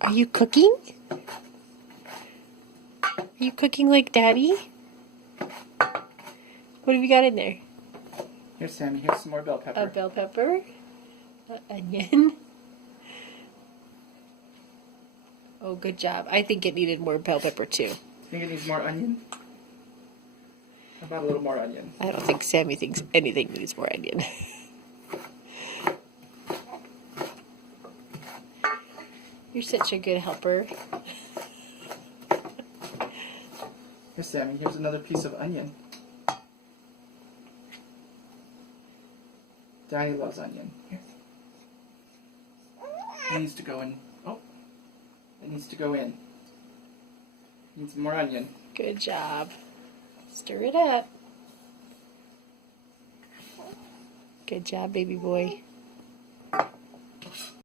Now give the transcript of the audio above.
Are you cooking? Are you cooking like Daddy? What have you got in there? Here, Sammy, here's some more bell pepper. A bell pepper, an onion. Oh, good job. I think it needed more bell pepper too. Think it needs more onion? How about a little more onion? I don't think Sammy thinks anything needs more onion. You're such a good helper. Here, Sammy, here's another piece of onion. Daddy loves onion. Here. It needs to go in. Oh, it needs to go in. Needs more onion. Good job. Stir it up. Good job, baby boy.